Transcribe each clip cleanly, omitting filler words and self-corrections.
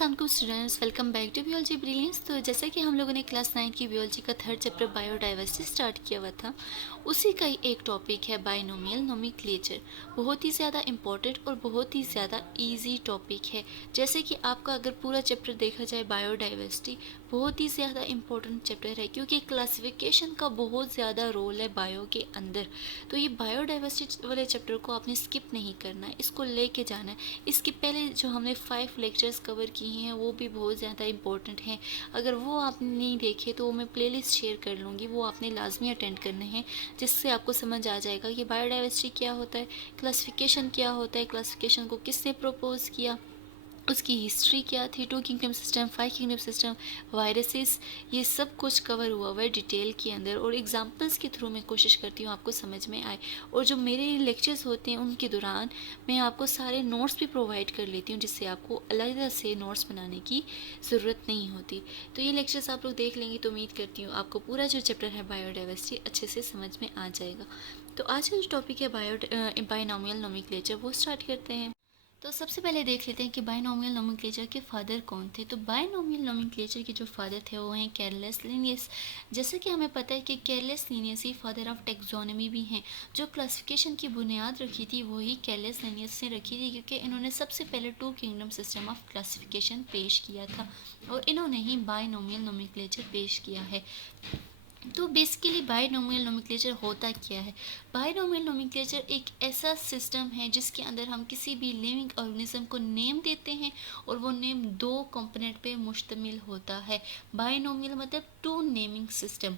अस्सलाम वालेकुम students, welcome back to biology brilliance. तो जैसा कि हम लोगों ने क्लास 9 की बियोलॉजी का थर्ड चैप्टर बायोडाइवर्सिटी स्टार्ट किया हुआ था, उसी का ही एक टॉपिक है बाइनोमियल नोमेनक्लेचर। बहुत ही ज़्यादा इम्पोर्टेंट और बहुत ही ज़्यादा इजी टॉपिक है। जैसे कि आपका अगर पूरा चैप्टर देखा जाए बायोडाइवर्सिटी, बहुत ही ज़्यादा इम्पोर्टेंट चैप्टर है क्योंकि क्लासिफिकेशन का बहुत ज़्यादा रोल है बायो के अंदर। तो ये बायोडाइवर्सिटी वाले चैप्टर को आपने स्किप नहीं करना है, इसको लेके जाना है। इसके पहले जो हमने 5 लेक्चर्स कवर किए हैं वो भी बहुत ज़्यादा इंपॉर्टेंट हैं। अगर वो आपने नहीं देखे तो मैं प्लेलिस्ट शेयर कर लूँगी, वो आपने लाजमी अटेंड करने हैं, जिससे आपको समझ आ जाएगा कि बायोडाइवर्सिटी क्या होता है, क्लासिफिकेशन क्या होता है, क्लासिफिकेशन को किसने प्रपोज किया, उसकी हिस्ट्री क्या थी, 2 kingdom system, 5 kingdom system, viruses, ये सब कुछ कवर हुआ हुआ है डिटेल के अंदर। और एग्जांपल्स के थ्रू मैं कोशिश करती हूँ आपको समझ में आए। और जो मेरे लेक्चर्स होते हैं उनके दौरान मैं आपको सारे नोट्स भी प्रोवाइड कर लेती हूँ, जिससे आपको अलग से नोट्स बनाने की ज़रूरत नहीं होती। तो ये लेक्चर्स आप लोग देख लेंगे तो उम्मीद करती हूँ आपको पूरा जो चैप्टर है बायोडाइवर्सिटी अच्छे से समझ में आ जाएगा। तो आज का जो टॉपिक है बायोनॉमियल नोमेनक्लेचर, वो स्टार्ट करते हैं। तो सबसे पहले देख लेते हैं कि बायनॉमियल नोमेनक्लेचर के फादर कौन थे। तो बायनॉमियल नोमेनक्लेचर के जो फादर थे वो हैं कैरलस लिनियस। जैसे कि हमें पता है कि Carlos Linnaeus he father of taxonomy भी हैं। जो क्लासिफिकेशन की बुनियाद रखी थी वही कैरलस लिनियस ने रखी थी, क्योंकि इन्होंने सबसे पहले 2 किंगडम सिस्टम ऑफ क्लासिफिकेशन पेश किया था और इन्होंने ही बायनॉमियल नोमेनक्लेचर पेश किया है। तो बेसिकली बायनॉमियल नोमेनक्लेचर होता क्या है? बायनॉमियल नोमेनक्लेचर एक ऐसा सिस्टम है जिसके अंदर हम किसी भी लिविंग ऑर्गेनिज्म को नेम देते हैं और वो नेम 2 कंपोनेंट पे मुश्तमिल होता है। बायनॉमियल मतलब 2 नेमिंग सिस्टम।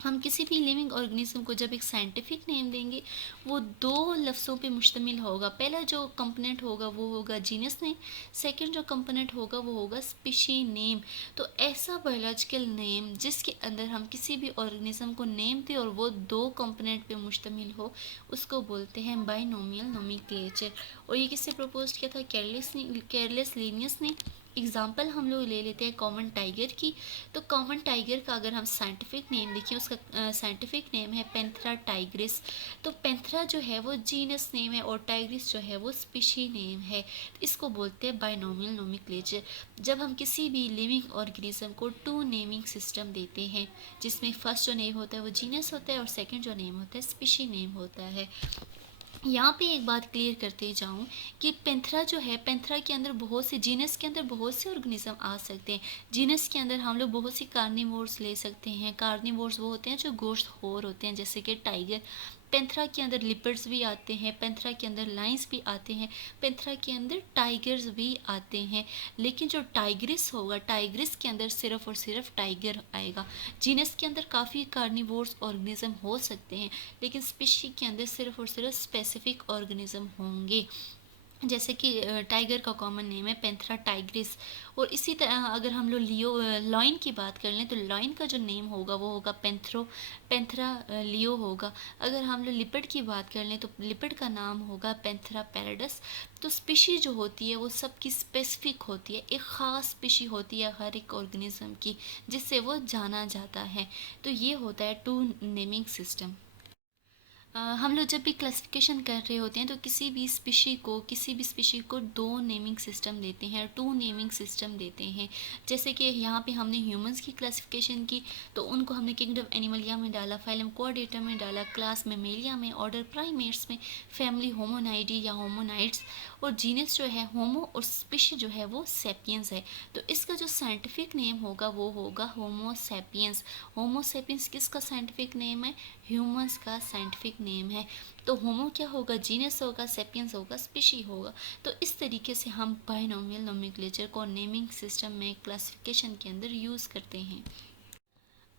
हम किसी भी लिविंग ऑर्गेनिज्म को जब एक साइंटिफिक नेम देंगे वो 2 लफ्ज़ों पे मुश्तमिल होगा। पहला जो कंपोनेंट होगा वो होगा जीनस नेम, सेकंड जो कंपोनेंट होगा वो होगा स्पीशी नेम। तो ऐसा बायोलॉजिकल नेम जिसके अंदर हम किसी भी ऑर्गेनिज्म को नेम दें और वो 2 कंपोनेंट पे मुश्तमिल हो, उसको बोलते हैं बायनॉमियल नोमेनक्लेचर। और ये किससे प्रपोज किया था? कैरलस लिनियस ने। एग्जाम्पल हम लोग ले लेते हैं कॉमन टाइगर की। तो कॉमन टाइगर का अगर हम साइंटिफिक नेम देखें, उसका साइंटिफिक नेम है पेंथरा टाइग्रिस। तो पेंथरा जो है वो जीनस नेम है और टाइग्रिस जो है वो स्पीशी नेम है। तो इसको बोलते हैं बायनॉमियल नोमेनक्लेचर। जब हम किसी भी लिविंग ऑर्गेनिज्म को 2 नेमिंग सिस्टम देते हैं, जिसमें फर्स्ट जो नेम होता है वो जीनस होता है और सेकंड जो नेम होता है स्पीशी नेम होता है। यहाँ पे एक बात क्लियर करते जाऊँ कि पेंथरा जो है, पेंथरा के अंदर बहुत से जीनस के अंदर बहुत से ऑर्गेनिज्म आ सकते हैं। जीनस के अंदर हम लोग बहुत सी कार्निवोर्स ले सकते हैं। कार्निवोर्स वो होते हैं जो गोश्तखोर होते हैं, जैसे कि टाइगर। पेंथरा के अंदर लिपर्ड्स भी आते हैं, पेंथरा के अंदर लाइन्स भी आते हैं, पेंथरा के अंदर टाइगर्स भी आते हैं। लेकिन जो टाइग्रिस होगा, टाइग्रिस के अंदर सिर्फ और सिर्फ टाइगर आएगा। जीनस के अंदर काफ़ी कार्निवोर्स ऑर्गेनिज्म हो सकते हैं, लेकिन स्पीशी के अंदर सिर्फ और सिर्फ स्पेसिफिक ऑर्गेनिज्म होंगे। जैसे कि टाइगर का कॉमन नेम है पेंथरा टाइग्रिस। और इसी तरह अगर हम लोग लॉइन की बात कर लें तो लॉइन का जो नेम होगा वो होगा पेंथरा लियो होगा। अगर हम लोग लिपर्ड की बात कर लें तो लिपर्ड का नाम होगा पेंथरा पैराडस। तो स्पीशी जो होती है वो सबकी स्पेसिफिक होती है, एक ख़ास स्पीशी होती है हर एक ऑर्गेनिज्म की, जिससे वो जाना जाता है। तो ये होता है 2 नेमिंग सिस्टम। हम लोग जब भी क्लासिफिकेशन कर रहे होते हैं तो किसी भी स्पीशी को 2 नेमिंग सिस्टम देते हैं, 2 नेमिंग सिस्टम देते हैं। जैसे कि यहाँ पे हमने ह्यूमंस की क्लासिफिकेशन की तो उनको हमने किंगडम एनिमलिया में डाला, फाइलम क्वाड्रेटा में डाला, क्लास मेमेलिया में, ऑर्डर प्राइमेट्स में, फैमिली होमोनाइडी या होमोनाइड्स, और जीनस जो है होमो और स्पीशी जो है वो सेपियंस है। तो इसका जो साइंटिफिक नेम होगा वो होगा होमो सेपियंस। होमो सेपियंस किसका साइंटिफिक नेम है? ह्यूमंस का साइंटिफिक नेम है। तो होमो क्या होगा? जीनस होगा, सेपियंस होगा, स्पीशी होगा। तो इस तरीके से हम बायनॉमियल नोमेनक्लेचर को नेमिंग सिस्टम में क्लासिफिकेशन के अंदर यूज़ करते हैं।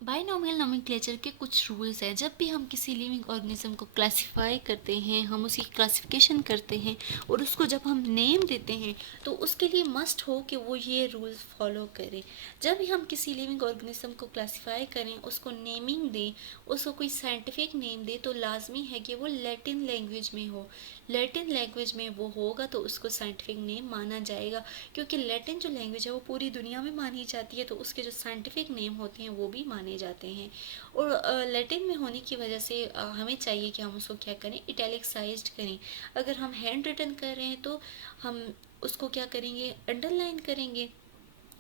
बायनॉमियल नोमेनक्लेचर के कुछ रूल्स हैं। जब भी हम किसी लिविंग ऑर्गेनिज्म को क्लासिफाई करते हैं, हम उसकी क्लासिफिकेशन करते हैं और उसको जब हम नेम देते हैं तो उसके लिए मस्ट हो कि वो ये रूल्स फॉलो करे। जब भी हम किसी लिविंग ऑर्गेनिज्म को क्लासिफाई करें, उसको नेमिंग दें, उसको कोई साइंटिफिक नेम दें, तो लाजमी है कि वो लैटिन लैंग्वेज में हो। लैटिन लैंग्वेज में वो होगा तो उसको साइंटिफिक नेम माना जाएगा, क्योंकि लैटिन जो लैंग्वेज है वो पूरी दुनिया में मानी जाती है, तो उसके जो साइंटिफिक नेम होते हैं वो भी माने जाते हैं। और लैटिन में होने की वजह से हमें चाहिए कि हम उसको क्या करें, इटैलिकसाइज्ड करें। अगर हम हैंड रिटन कर रहे हैं तो हम उसको क्या करेंगे, अंडरलाइन करेंगे।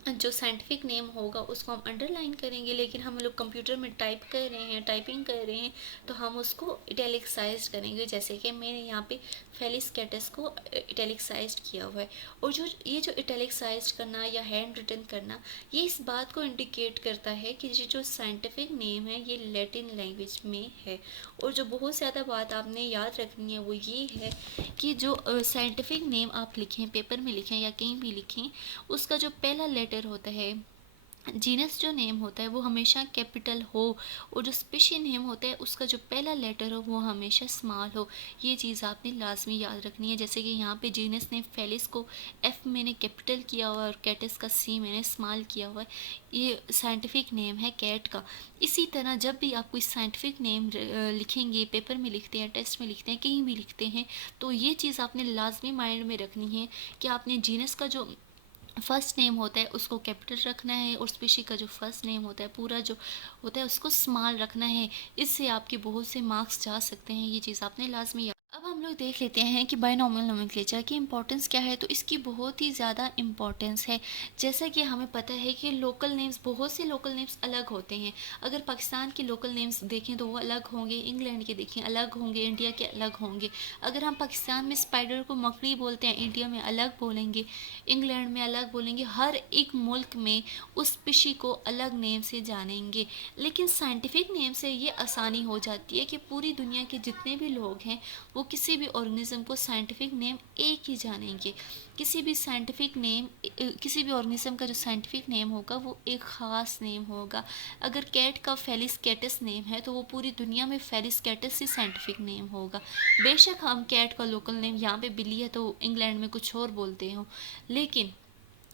जो साइंटिफिक नेम होगा उसको हम अंडरलाइन करेंगे, लेकिन हम लोग कंप्यूटर में टाइप कर रहे हैं, टाइपिंग कर रहे हैं, तो हम उसको इटैलिक्साइज करेंगे। जैसे कि मैंने यहाँ पे फेलिस कैटस को इटैलिक्साइज किया हुआ है। और जो इटैलिक्साइज करना या हैंड रिटन करना, ये इस बात को इंडिकेट करता है कि ये जो साइंटिफिक नेम है ये लैटिन लैंग्वेज में है। और जो बहुत ज़्यादा बात आपने याद रखनी है वो ये है कि जो साइंटिफिक नेम आप लिखें, पेपर में लिखें या कहीं भी लिखें, उसका जो पहला लेटर होता है, जीनस जो नेम होता है वो हमेशा कैपिटल हो, और जो स्पेशी नेम होता है उसका जो पहला लेटर हो वो हमेशा स्मॉल हो। ये चीज़ आपने लाजमी याद रखनी है। जैसे कि यहाँ पे जीनस नेम फेलिस को एफ मैंने कैपिटल किया हुआ है और कैटस का सी मैंने स्मॉल किया हुआ है। ये साइंटिफिक नेम है कैट का। इसी तरह जब भी आप कोई साइंटिफिक नेम लिखेंगे, पेपर में लिखते हैं, टेस्ट में लिखते हैं, कहीं भी लिखते हैं, तो ये चीज़ आपने लाजमी माइंड में रखनी है कि आपने जीनस का जो फर्स्ट नेम होता है उसको कैपिटल रखना है, और स्पीशी का जो फर्स्ट नेम होता है पूरा जो होता है उसको स्मॉल रखना है। इससे आपके बहुत से मार्क्स जा सकते हैं। ये चीज़ आपने लाजमी। अब हम लोग देख लेते हैं कि बायनॉमिनल नोमेनक्लेचर की इंपॉर्टेंस क्या है। तो इसकी बहुत ही ज़्यादा इंपॉर्टेंस है। जैसा कि हमें पता है कि लोकल नेम्स, बहुत से लोकल नेम्स अलग होते हैं। अगर पाकिस्तान के लोकल नेम्स देखें तो वो अलग होंगे, इंग्लैंड के देखें अलग होंगे, इंडिया के अलग होंगे। अगर हम पाकिस्तान में स्पाइडर को मकड़ी बोलते हैं, इंडिया में अलग बोलेंगे, इंग्लैंड में अलग बोलेंगे। हर एक मुल्क में उस स्पीशी को अलग नेम से जानेंगे। लेकिन साइंटिफिक नेम से ये आसानी हो जाती है कि पूरी दुनिया के जितने भी लोग हैं वो किसी भी ऑर्गेनिज्म को साइंटिफिक नेम एक ही जानेंगे। किसी भी साइंटिफिक नेम, किसी भी ऑर्गेनिज्म का जो साइंटिफिक नेम होगा वो एक ख़ास नेम होगा। अगर कैट का फेलिस कैटस नेम है तो वो पूरी दुनिया में फेलिस कैटस ही साइंटिफिक नेम होगा। बेशक हम कैट का लोकल नेम, यहाँ पे बिल्ली है तो इंग्लैंड में कुछ और बोलते हो, लेकिन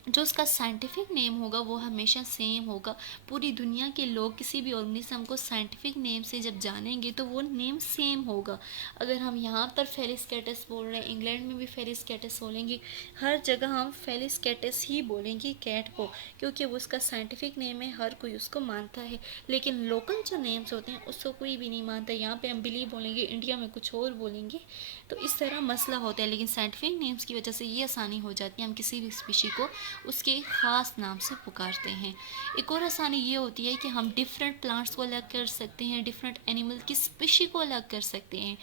जो उसका साइंटिफिक नेम होगा वो हमेशा सेम होगा। पूरी दुनिया के लोग किसी भी ऑर्गेनिज्म को साइंटिफिक नेम से जब जानेंगे तो वो नेम सेम होगा। अगर हम यहाँ पर फेलिस कैटस बोल रहे हैं, इंग्लैंड में भी फेलिस कैटस बोलेंगे, हर जगह हम फेलिस कैटस ही बोलेंगे कैट को, क्योंकि वो उसका साइंटिफिक नेम है, हर कोई उसको मानता है। लेकिन लोकल जो नेम्स होते हैं उसको कोई भी नहीं मानता। यहाँ पे हम बिली बोलेंगे, इंडिया में कुछ और बोलेंगे, तो इस तरह मसला होता है। लेकिन साइंटिफिक नेम्स की वजह से ये आसानी हो जाती है, हम किसी भी स्पीशी को उसके ख़ास नाम से पुकारते हैं। एक और आसानी ये होती है कि हम डिफरेंट प्लांट्स को अलग कर सकते हैं, डिफरेंट एनिमल की स्पीशी को अलग कर सकते हैं।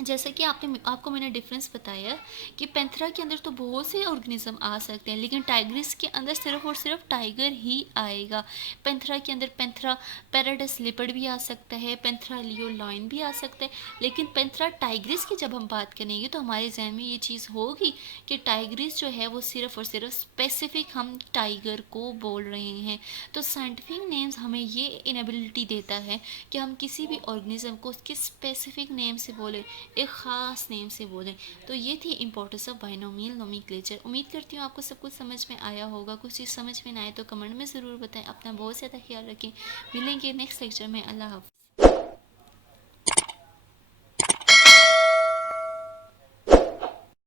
जैसा कि आपको मैंने डिफरेंस बताया कि पैंथरा के अंदर तो बहुत से ऑर्गेनिज्म आ सकते हैं, लेकिन टाइग्रिस के अंदर सिर्फ और सिर्फ टाइगर ही आएगा। पैंथरा के अंदर पैंथरा पैराडाइस लिपर्ड भी आ सकता है, पैंथरा लियो लॉयन भी आ सकता है, लेकिन पैंथरा टाइग्रिस की जब हम बात करेंगे तो हमारे जहन में ये चीज़ होगी कि टाइग्रिस जो है वो सिर्फ और सिर्फ स्पेसिफिक हम टाइगर को बोल रहे हैं। तो साइंटिफिक नेम्स हमें ये इनेबिलिटी देता है कि हम किसी भी ऑर्गेनिज्म को उसके स्पेसिफिक नेम से बोलें, एक ख़ास नेम से बोलें। तो ये थी इंपॉर्टेंस ऑफ बाइनोमियल नोमेनक्लेचर। उम्मीद करती हूँ आपको सब कुछ समझ में आया होगा। कुछ चीज़ समझ में ना आए तो कमेंट में ज़रूर बताएं। अपना बहुत ज़्यादा ख्याल रखें। मिलेंगे नेक्स्ट लेक्चर में। अल्लाह हाफ़िज़।